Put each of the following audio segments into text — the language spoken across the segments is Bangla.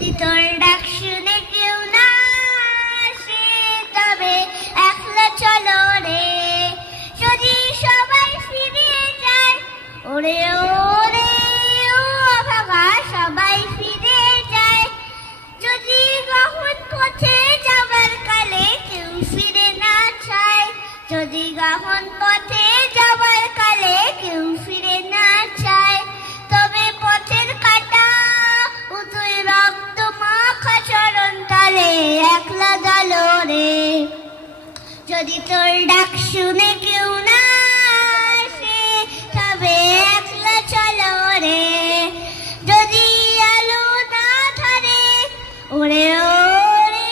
যদি তোর ডাক শুনে কেউ না আসে তবে একলা চলো রে। যদি সবাই ফিরে যায় ওরে ওরে ও ভাগা সবাই ফিরে যায়। যদি গহন পথে যাবার কালে কেউ ফিরে না চায়, যদি গহন পথে যাবার কালে কেউ ফিরে না চায়, তবে পথের কাটা উদয় রক্ত মাখা চরণ তলে একলা চলো রে। যদি তোর ডাক শুনে কেউ না আসে তবে একলা চলো রে। যদি আলো না ধরে ওরে ওরে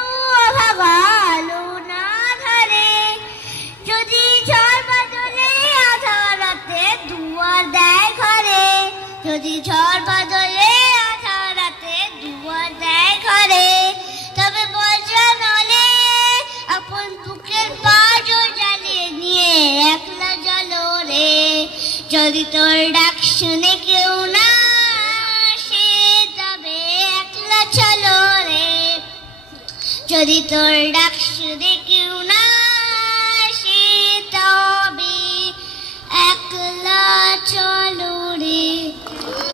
ও ভাগা আলো না ধরে। যদি ঝড় বাদলে আধার রাতে দুয়ার দেয় ঘরে, যদি ঝড় বাদলে আধার রাতে দুয়ার দেয় ঘরে, তবে বজ্র নলে আপন বুকের বাজো জ্বালিয়ে নিয়ে একলা চলো রে। যদি তোর ডাক শুনে কেউ না আসে তবে একলা চলো রে। যদি তোর ডাক